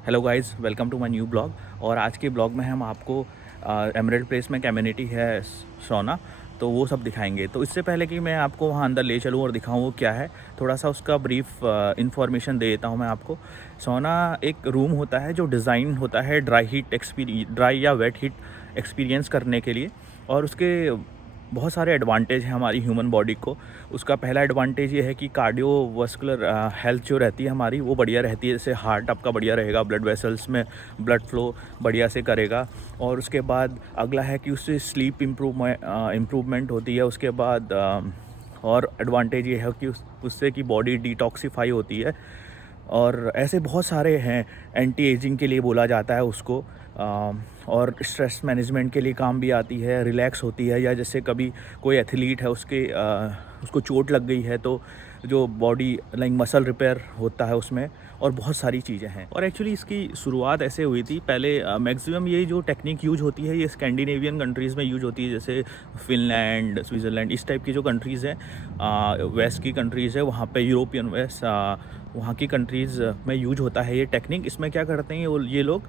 Hello guys, welcome to my new blog. और आज के ब्लॉग में हम आपको एमराल्ड प्लेस में कम्युनिटी है सोना, तो वो सब दिखाएंगे। तो इससे पहले कि मैं आपको वहाँ अंदर ले चलूँ और दिखाऊँ वो क्या है, थोड़ा सा उसका ब्रीफ इंफॉर्मेशन दे देता हूँ मैं आपको। सोना एक रूम होता है जो डिज़ाइन होता है ड्राई या वेट हीट एक्सपीरियंस करने के लिए। और उसके बहुत सारे एडवांटेज हैं हमारी ह्यूमन बॉडी को। उसका पहला एडवांटेज ये है कि कार्डियोवास्कुलर हेल्थ जो रहती है हमारी, वो बढ़िया रहती है। जैसे हार्ट आपका बढ़िया रहेगा, ब्लड वेसल्स में ब्लड फ्लो बढ़िया से करेगा। और उसके बाद अगला है कि उससे स्लीप इम्प्रूवमेंट होती है। उसके बाद और एडवांटेज ये है कि उससे कि बॉडी डिटॉक्सीफाई होती है। और ऐसे बहुत सारे हैं। एंटी एजिंग के लिए बोला जाता है उसको। और स्ट्रेस मैनेजमेंट के लिए काम भी आती है, रिलैक्स होती है। या जैसे कभी कोई एथलीट है, उसको चोट लग गई है, तो जो बॉडी लाइक मसल रिपेयर होता है उसमें। और बहुत सारी चीज़ें हैं। और एक्चुअली इसकी शुरुआत ऐसे हुई थी। पहले मैक्सिमम ये जो टेक्निक यूज होती है ये स्कैंडिनेवियन कंट्रीज़ में यूज होती है, जैसे फिनलैंड, स्विट्ज़रलैंड, इस टाइप की जो कंट्रीज़ हैं, वेस्ट की कंट्रीज़ है, वहाँ पे यूरोपियन वेस्ट, वहाँ की कंट्रीज़ में यूज होता है ये टेक्निक। इसमें क्या करते हैं ये लोग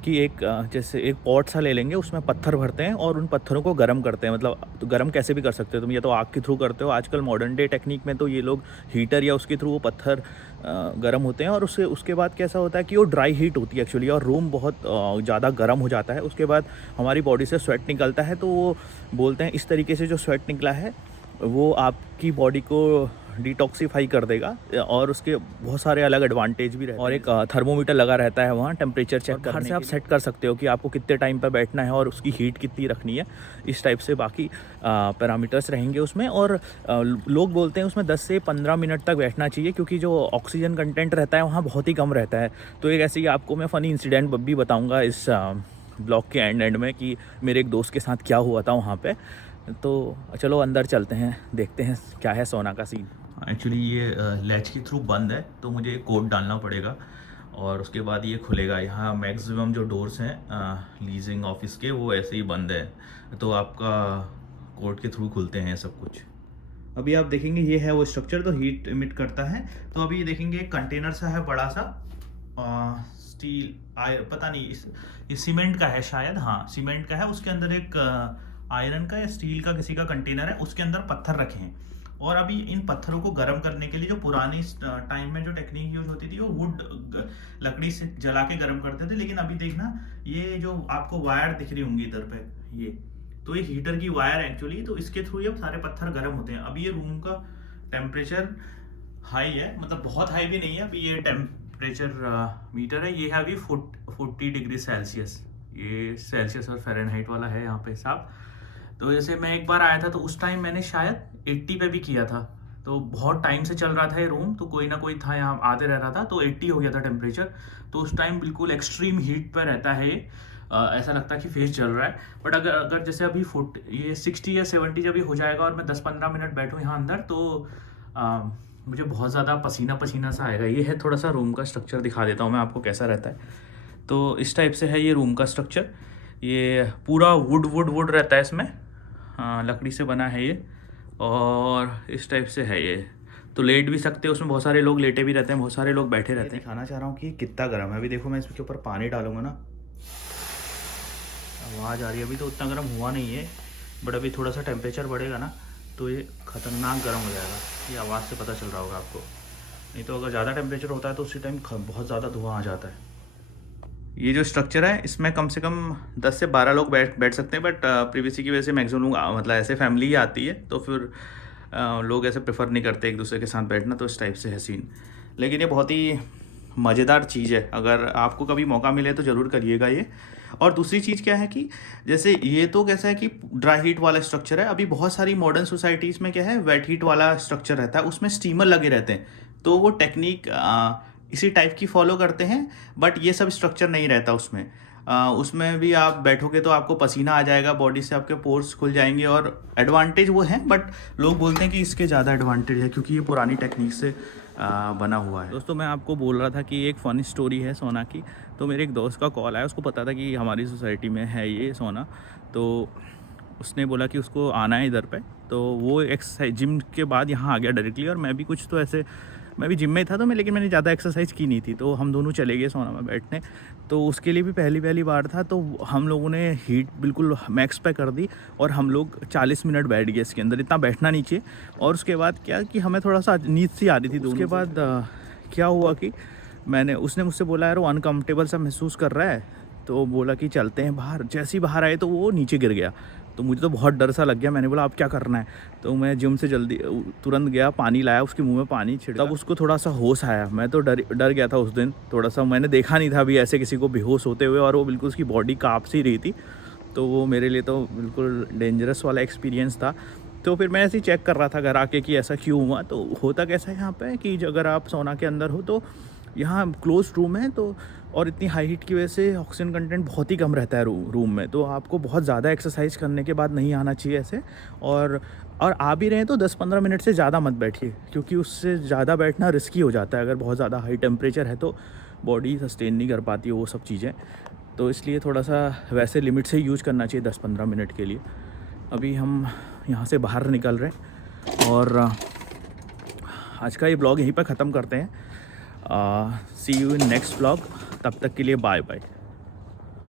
कि जैसे एक पॉट सा ले लेंगे, उसमें पत्थर भरते हैं और उन पत्थरों को गर्म करते हैं। मतलब तो गर्म कैसे भी कर सकते हो तुम, या तो आग के थ्रू करते हो। आजकल मॉडर्न डे टेक्निक में तो ये लोग हीटर या उसके थ्रू वो पत्थर गर्म होते हैं। और उसके बाद कैसा होता है कि वो ड्राई हीट होती है एक्चुअली, और रूम बहुत ज़्यादा गर्म हो जाता है। उसके बाद हमारी बॉडी से स्वेट निकलता है, तो वो बोलते हैं इस तरीके से जो स्वेट निकला है वो आपकी बॉडी को डिटॉक्सीफाई कर देगा। और उसके बहुत सारे अलग एडवांटेज भी रहते हैं। और एक थर्मोमीटर लगा रहता है वहाँ, टेम्परेचर चेक करने से आप सेट कर सकते हो कि आपको कितने टाइम पर बैठना है और उसकी हीट कितनी रखनी है। इस टाइप से बाकी पैरामीटर्स रहेंगे उसमें। और लोग बोलते हैं उसमें 10 से 15 मिनट तक बैठना चाहिए, क्योंकि जो ऑक्सीजन कंटेंट रहता है वहाँ बहुत ही कम रहता है। तो एक ऐसी आपको मैं फ़नी इंसिडेंट भी बताऊँगा इस ब्लॉग के एंड में, कि मेरे एक दोस्त के साथ क्या हुआ था वहाँ पे। तो चलो अंदर चलते हैं, देखते हैं क्या है सोना का सीन। एक्चुअली ये लैच के थ्रू बंद है, तो मुझे कोड डालना पड़ेगा और उसके बाद ये खुलेगा। यहाँ मैक्सिमम जो डोर्स हैं लीजिंग ऑफिस के, वो ऐसे ही बंद है, तो आपका कोड के थ्रू खुलते हैं सब कुछ। अभी आप देखेंगे ये है वो स्ट्रक्चर, तो हीट इमिट करता है। तो अभी ये देखेंगे एक कंटेनर सा है बड़ा सा, स्टील पता नहीं, ये सीमेंट का है शायद, हाँ सीमेंट का है। उसके अंदर एक आयरन का या स्टील का किसी का कंटेनर है, उसके अंदर पत्थर रखे हैं। और अभी इन पत्थरों को गर्म करने के लिए जो पुरानी टाइम में जो टेक्निक यूज होती थी, वो लकड़ी से जला के गर्म करते थे। लेकिन अभी देखना, ये जो आपको वायर दिख रही होंगी इधर पे, ये तो ये हीटर की वायर है एक्चुअली। तो इसके थ्रू ये सारे पत्थर गर्म होते हैं। अभी ये रूम का टेम्परेचर हाई है, मतलब बहुत हाई भी नहीं है। अभी ये टेम्परेचर मीटर है, ये है अभी 40 डिग्री सेल्सियस। ये सेल्सियस और फ़ारेनहाइट वाला है यहाँ पे हिसाब। तो जैसे मैं एक बार आया था, तो उस टाइम मैंने शायद 80 पे भी किया था। तो बहुत टाइम से चल रहा था ये रूम, तो कोई ना कोई था यहाँ आते रह रहा था, तो 80 हो गया था टेम्परेचर। तो उस टाइम बिल्कुल एक्सट्रीम हीट पर रहता है ये। ऐसा लगता है कि फेस जल रहा है। बट अगर अगर जैसे अभी ये 60 या 70 जब भी हो जाएगा और मैं 10-15 मिनट बैठूँ यहाँ अंदर, तो मुझे बहुत ज़्यादा पसीना पसीना सा आएगा। ये है थोड़ा सा रूम का स्ट्रक्चर, दिखा देता हूँ मैं आपको कैसा रहता है। तो इस टाइप से है ये रूम का स्ट्रक्चर। ये पूरा वुड रहता है इसमें, लकड़ी से बना है ये। और इस टाइप से है ये। तो लेट भी सकते हैं उसमें, बहुत सारे लोग लेटे भी रहते हैं, बहुत सारे लोग बैठे रहते हैं। दिखाना चाह रहा हूँ कि कितना गर्म है। अभी देखो, मैं इसके ऊपर पानी डालूंगा ना, आवाज़ आ रही है। अभी तो उतना गर्म हुआ नहीं है, बट अभी थोड़ा सा टेम्परेचर बढ़ेगा ना, तो ये ख़तरनाक गर्म हो जाएगा। ये आवाज़ से पता चल रहा होगा आपको। नहीं तो अगर ज़्यादा टेम्परेचर होता है तो उसी टाइम बहुत ज़्यादा धुआं आ जाता है। ये जो स्ट्रक्चर है, इसमें कम से कम 10 से 12 लोग बैठ सकते हैं। बट प्रीवीसी की वजह से मैक्सिमम लोग मतलब ऐसे फैमिली ही आती है, तो फिर लोग ऐसे प्रेफर नहीं करते एक दूसरे के साथ बैठना। तो इस टाइप से है सीन। लेकिन ये बहुत ही मज़ेदार चीज़ है, अगर आपको कभी मौका मिले तो ज़रूर करिएगा ये। और दूसरी चीज़ क्या है कि जैसे ये तो कैसा है कि ड्राई हीट वाला स्ट्रक्चर है। अभी बहुत सारी मॉडर्न सोसाइटीज़ में क्या है, वेट हीट वाला स्ट्रक्चर रहता है, उसमें स्टीमर लगे रहते हैं। तो वो टेक्निक इसी टाइप की फॉलो करते हैं। बट ये सब स्ट्रक्चर नहीं रहता उसमें। उसमें भी आप बैठोगे तो आपको पसीना आ जाएगा, बॉडी से आपके पोर्स खुल जाएंगे। और एडवांटेज वो हैं, बट लोग बोलते हैं कि इसके ज़्यादा एडवांटेज है, क्योंकि ये पुरानी टेक्निक से बना हुआ है। दोस्तों, मैं आपको बोल रहा था कि एक फ़नी स्टोरी है सोना की। तो मेरे एक दोस्त का कॉल आया, उसको पता था कि हमारी सोसाइटी में है ये सोना। तो उसने बोला कि उसको आना है इधर पे। तो वो एक्सरसाइज जिम के बाद यहाँ आ गया डायरेक्टली। और मैं भी कुछ तो ऐसे मैं भी जिम में था तो लेकिन मैंने ज़्यादा एक्सरसाइज की नहीं थी, तो हम दोनों चले गए सोना में बैठने। तो उसके लिए भी पहली बार था, तो हम लोगों ने हीट बिल्कुल मैक्स पे कर दी और हम लोग 40 मिनट बैठ गए इसके अंदर, इतना बैठना नहीं चाहिए। और उसके बाद क्या कि हमें थोड़ा सा नींद सी आ रही थी। उसके बाद क्या हुआ कि उसने मुझसे बोला यार वो अनकम्फर्टेबल सा महसूस कर रहा है, तो बोला कि चलते हैं बाहर। जैसे ही बाहर आए तो वो नीचे गिर गया, तो मुझे तो बहुत डर सा लग गया। मैंने बोला अब क्या करना है, तो मैं जिम से जल्दी तुरंत गया, पानी लाया, उसके मुंह में पानी छिड़का, तब उसको थोड़ा सा होश आया। मैं तो डर गया था उस दिन थोड़ा सा, मैंने देखा नहीं था अभी ऐसे किसी को बेहोश होते हुए, और वो बिल्कुल उसकी बॉडी काँप सी रही थी। तो वो मेरे लिए तो बिल्कुल डेंजरस वाला एक्सपीरियंस था। तो फिर मैं ऐसे ही चेक कर रहा था घर आके कि ऐसा क्यों हुआ। तो होता कैसा है यहाँ पे कि अगर आप सोना के अंदर हो तो यहाँ क्लोज रूम है, तो और इतनी हाई हीट की वजह से ऑक्सीजन कंटेंट बहुत ही कम रहता है रूम में। तो आपको बहुत ज़्यादा एक्सरसाइज करने के बाद नहीं आना चाहिए ऐसे। और आ भी रहे हैं तो 10-15 मिनट से ज़्यादा मत बैठिए, क्योंकि उससे ज़्यादा बैठना रिस्की हो जाता है। अगर बहुत ज़्यादा हाई टेम्परेचर है तो बॉडी सस्टेन नहीं कर पाती है वो सब चीज़ें। तो इसलिए थोड़ा सा वैसे लिमिट से यूज़ करना चाहिए 10-15 मिनट के लिए। अभी हम यहाँ से बाहर निकल रहे हैं और आज का ये ब्लॉग यहीं पर ख़त्म करते हैं। सी यू इन नेक्स्ट ब्लॉग, तब तक के लिए बाय बाय।